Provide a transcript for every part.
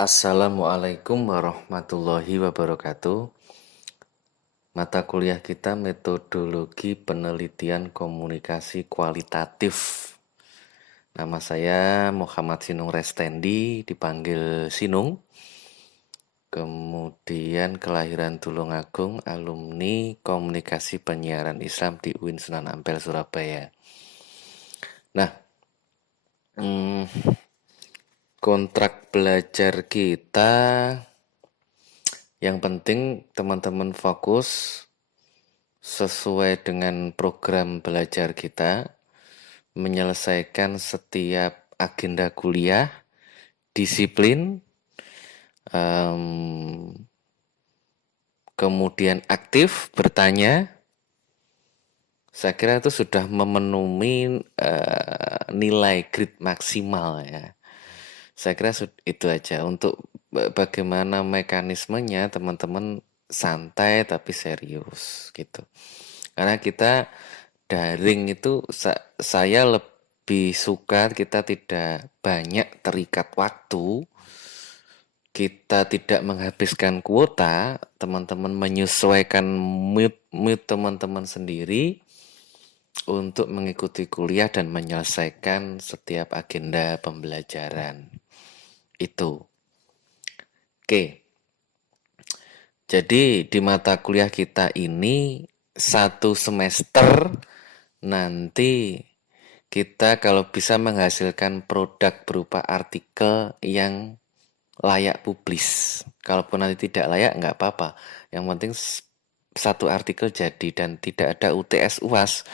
Assalamualaikum warahmatullahi wabarakatuh. Mata kuliah kita metodologi penelitian komunikasi kualitatif. Nama saya Muhammad Sinung Restendi, dipanggil Sinung. Kemudian kelahiran Tulungagung, alumni komunikasi penyiaran Islam di UIN Sunan Ampel, Surabaya. Nah, kontrak belajar kita, yang penting teman-teman fokus sesuai dengan program belajar kita, menyelesaikan setiap agenda kuliah, disiplin, kemudian aktif, bertanya. Saya kira itu sudah memenuhi nilai grade maksimal ya. Saya kira itu aja. Untuk bagaimana mekanismenya, teman-teman santai tapi serius gitu. Karena kita daring itu saya lebih suka kita tidak banyak terikat waktu, kita tidak menghabiskan kuota, teman-teman menyesuaikan mood teman-teman sendiri untuk mengikuti kuliah dan menyelesaikan setiap agenda pembelajaran itu. Oke. Jadi di mata kuliah kita ini satu semester nanti kita kalau bisa menghasilkan produk berupa artikel yang layak publis. Kalaupun nanti tidak layak nggak apa-apa. Yang penting satu artikel jadi dan tidak ada UTS UAS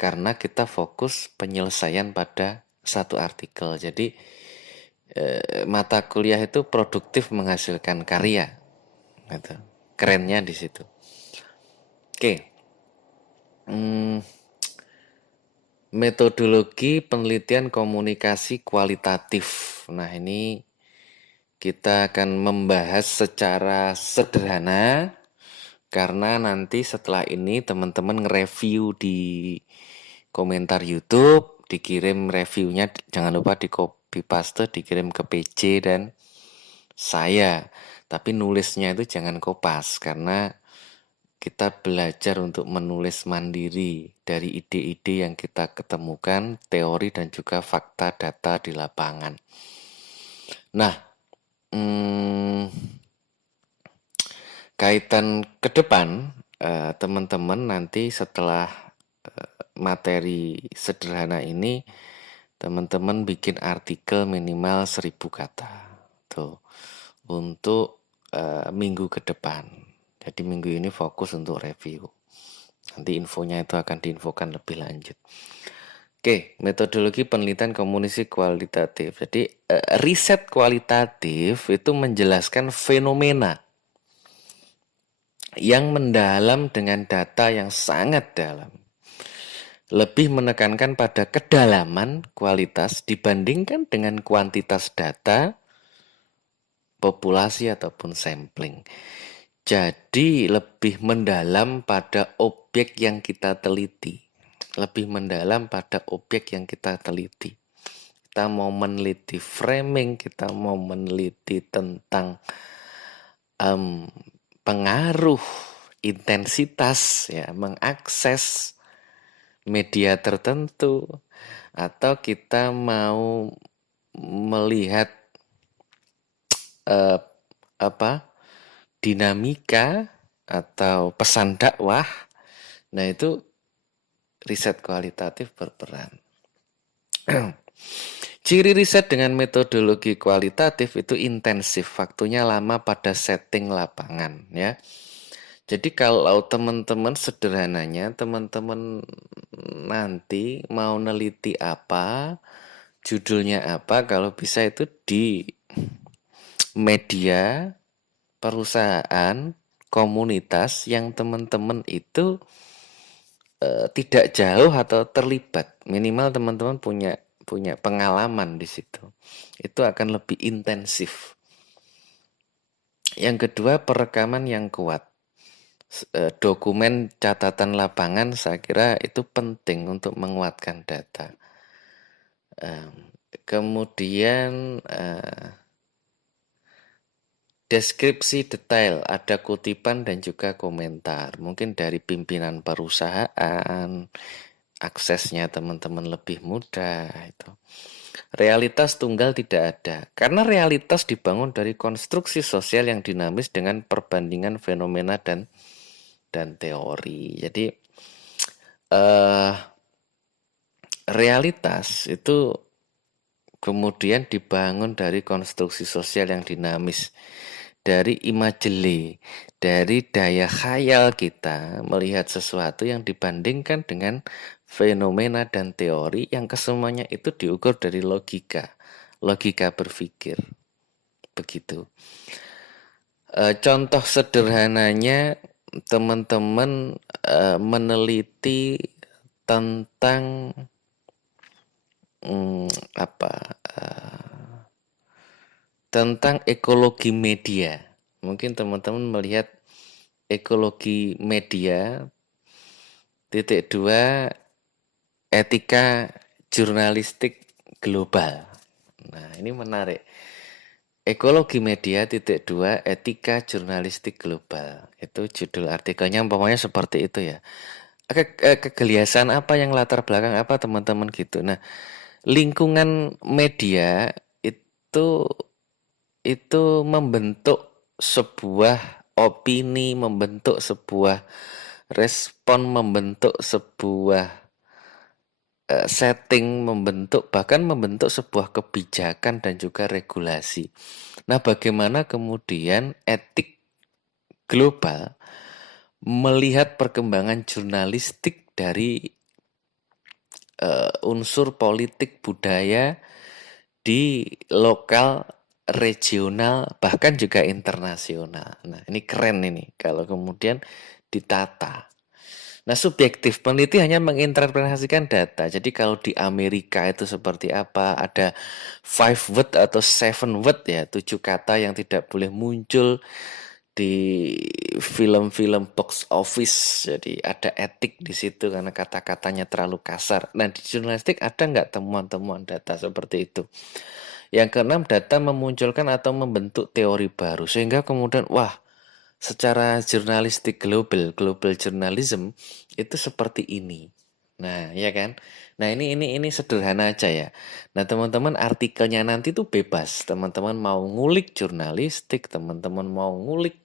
karena kita fokus penyelesaian pada satu artikel. Jadi mata kuliah itu produktif menghasilkan karya. Gitu. Kerennya di situ. Oke. Metodologi penelitian komunikasi kualitatif. Nah, ini kita akan membahas secara sederhana karena nanti setelah ini teman-teman nge-review di komentar YouTube, dikirim reviewnya, jangan lupa di copy paste, dikirim ke PJ dan saya. Tapi nulisnya itu jangan kopas karena kita belajar untuk menulis mandiri dari ide-ide yang kita ketemukan, teori dan juga fakta data di lapangan. Nah, kaitan ke depan, teman-teman nanti setelah materi sederhana ini, teman-teman bikin artikel minimal 1000 kata. Tuh, untuk minggu ke depan. Jadi minggu ini fokus untuk review. Nanti infonya itu akan diinfokan lebih lanjut. Oke, metodologi penelitian komunikasi kualitatif. Jadi riset kualitatif itu menjelaskan fenomena yang mendalam dengan data yang sangat dalam. Lebih menekankan pada kedalaman kualitas dibandingkan dengan kuantitas data, populasi ataupun sampling. Jadi lebih mendalam pada objek yang kita teliti. Lebih mendalam pada objek yang kita teliti. Kita mau meneliti framing, kita mau meneliti tentang pengaruh intensitas, ya, mengakses media tertentu, atau kita mau melihat dinamika atau pesan dakwah. Nah, itu riset kualitatif berperan. Ciri riset dengan metodologi kualitatif itu intensif, waktunya lama pada setting lapangan, ya. Jadi kalau teman-teman sederhananya, teman-teman nanti mau neliti apa, judulnya apa, kalau bisa itu di media, perusahaan, komunitas yang teman-teman itu tidak jauh atau terlibat. Minimal teman-teman punya pengalaman di situ. Itu akan lebih intensif. Yang kedua, perekaman yang kuat. Dokumen catatan lapangan saya kira itu penting untuk menguatkan data. Kemudian deskripsi detail, ada kutipan dan juga komentar. Mungkin dari pimpinan perusahaan, aksesnya teman-teman lebih mudah itu. Realitas tunggal tidak ada, karena realitas dibangun dari konstruksi sosial yang dinamis dengan perbandingan fenomena dan teori. Jadi realitas itu kemudian dibangun dari konstruksi sosial yang dinamis, dari imajele, dari daya khayal kita melihat sesuatu yang dibandingkan dengan fenomena dan teori yang kesemuanya itu diukur dari logika berpikir. Begitu. Contoh sederhananya teman-teman meneliti tentang tentang ekologi media. Mungkin teman-teman melihat ekologi media .2 etika jurnalistik global. Nah, ini menarik. Ekologi media .2 etika jurnalistik global. Itu judul artikelnya umpamanya seperti itu ya. Kegelisahan apa yang latar belakang apa teman-teman gitu. Nah, lingkungan media itu membentuk sebuah opini, membentuk sebuah respon, membentuk sebuah setting, bahkan membentuk sebuah kebijakan dan juga regulasi. Nah, bagaimana kemudian etik global melihat perkembangan jurnalistik dari unsur politik budaya di lokal, regional, bahkan juga internasional. Nah, ini keren ini kalau kemudian ditata. Nah, subjektif peneliti hanya menginterpretasikan data. Jadi kalau di Amerika itu seperti apa, ada 5 word atau 7 word ya, 7 kata yang tidak boleh muncul di film-film box office. Jadi ada etik di situ karena kata-katanya terlalu kasar. Nah, di jurnalistik ada nggak temuan-temuan data seperti itu? Yang keenam, data memunculkan atau membentuk teori baru sehingga kemudian secara jurnalistik global journalism itu seperti ini. Nah, ya kan? Nah, ini sederhana aja ya. Nah, teman-teman artikelnya nanti tuh bebas. Teman-teman mau ngulik jurnalistik, teman-teman mau ngulik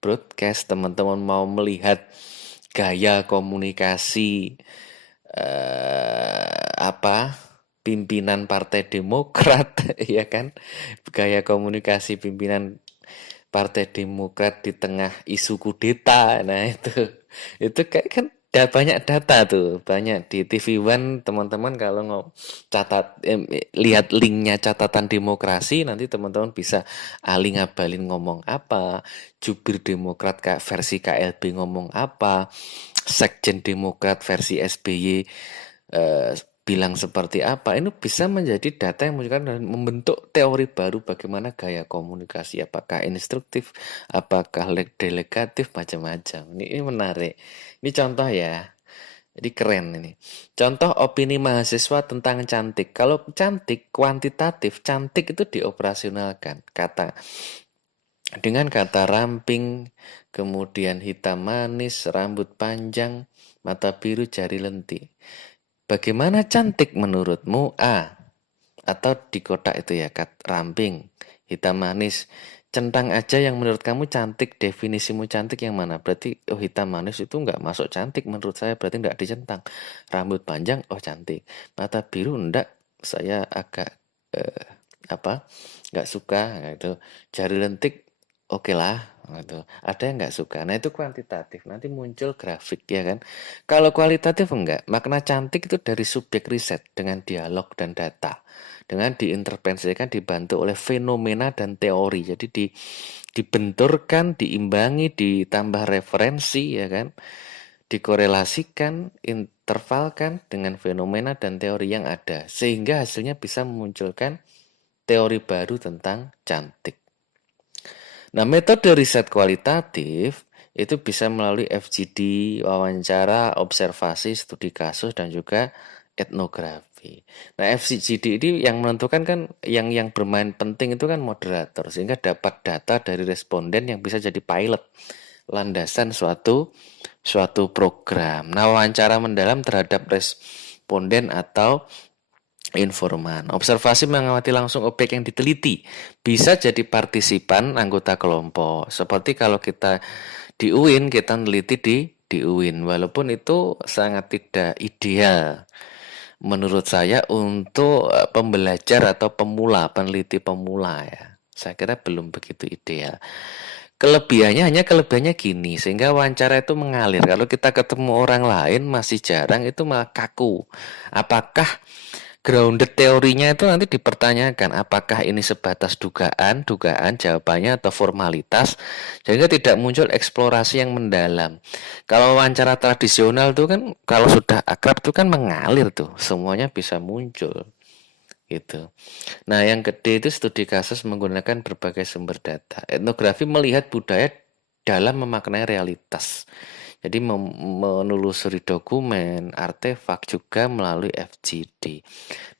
broadcast, teman-teman mau melihat gaya komunikasi pimpinan Partai Demokrat ya kan? Gaya komunikasi pimpinan Partai Demokrat di tengah isu kudeta. Nah, itu kayak kan banyak data tuh, banyak di TV One teman-teman kalau lihat linknya catatan demokrasi nanti teman-teman bisa aling-abalin ngomong apa, jubir Demokrat versi KLB ngomong apa, sekjen Demokrat versi SBY bilang seperti apa. Ini bisa menjadi data yang menunjukkan dan membentuk teori baru bagaimana gaya komunikasi, apakah instruktif, apakah delegatif, macam-macam. Ini menarik. Ini contoh ya. Jadi keren ini. Contoh opini mahasiswa tentang cantik. Kalau cantik kuantitatif, cantik itu dioperasionalkan dengan kata ramping, kemudian hitam manis, rambut panjang, mata biru, jari lentik. Bagaimana cantik menurutmu? A. Atau di kotak itu ya, ramping, hitam manis. Centang aja yang menurut kamu cantik, definisimu cantik yang mana? Berarti hitam manis itu enggak masuk cantik menurut saya, berarti enggak dicentang. Rambut panjang, cantik. Mata biru enggak, saya agak enggak suka gitu. Jari lentik oke lah gitu. Ada yang nggak suka. Nah, itu kuantitatif. Nanti muncul grafik ya kan. Kalau kualitatif enggak. Makna cantik itu dari subjek riset dengan dialog dan data. Dengan diintervensikan dibantu oleh fenomena dan teori. Jadi dibenturkan, diimbangi, ditambah referensi ya kan. Dikorelasikan, intervalkan dengan fenomena dan teori yang ada. Sehingga hasilnya bisa memunculkan teori baru tentang cantik. Nah, metode riset kualitatif itu bisa melalui FGD, wawancara, observasi, studi kasus, dan juga etnografi. fotografi. Nah, FGD ini yang menentukan kan yang bermain penting itu kan moderator, sehingga dapat data dari responden yang bisa jadi pilot landasan suatu program. Nah, wawancara mendalam terhadap responden atau informan. Observasi mengamati langsung objek yang diteliti. Bisa jadi partisipan anggota kelompok. Seperti kalau kita di UIN, kita neliti di UIN. Walaupun itu sangat tidak ideal menurut saya untuk pembelajar atau pemula, peneliti pemula ya. Saya kira belum begitu ideal. Kelebihannya gini, sehingga wawancara itu mengalir. Kalau kita ketemu orang lain masih jarang, itu malah kaku. Apakah grounded teorinya itu nanti dipertanyakan, apakah ini sebatas dugaan jawabannya atau formalitas, sehingga tidak muncul eksplorasi yang mendalam. Kalau wawancara tradisional tuh kan, kalau sudah akrab tuh kan mengalir tuh, semuanya bisa muncul gitu. Nah, yang gede itu studi kasus menggunakan berbagai sumber data. Etnografi melihat budaya dalam memaknai realitas. Jadi menelusuri dokumen, artefak juga melalui FGD.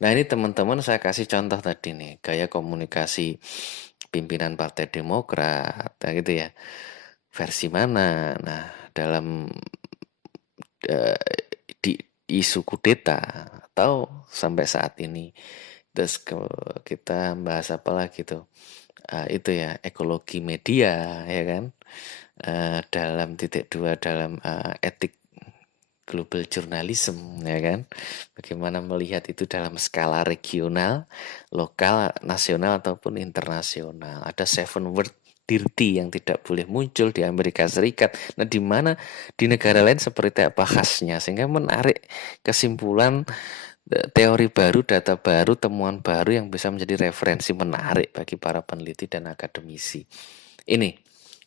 Nah, ini teman-teman saya kasih contoh tadi nih, gaya komunikasi pimpinan Partai Demokrat, gitu ya. Versi mana? Nah, dalam eh, di isu kudeta atau sampai saat ini. Terus kita bahas apa lagi tuh? Itu ya, ekologi media, ya kan? Dalam titik dua dalam etik global journalism, ya kan? Bagaimana melihat itu dalam skala regional, lokal, nasional ataupun internasional. Ada seven word dirty yang tidak boleh muncul di Amerika Serikat. Nah, di mana di negara lain seperti apa khasnya, sehingga menarik kesimpulan teori baru, data baru, temuan baru yang bisa menjadi referensi menarik bagi para peneliti dan akademisi. Ini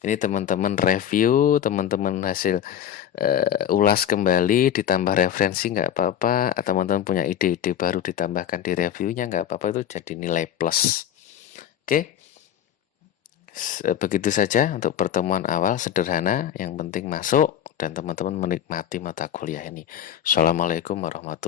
teman-teman review, teman-teman hasil ulas kembali, ditambah referensi nggak apa-apa. Teman-teman punya ide-ide baru ditambahkan di reviewnya nggak apa-apa, itu jadi nilai plus. Oke, begitu saja untuk pertemuan awal sederhana, yang penting masuk dan teman-teman menikmati mata kuliah ini. Assalamualaikum warahmatullahi wabarakatuh.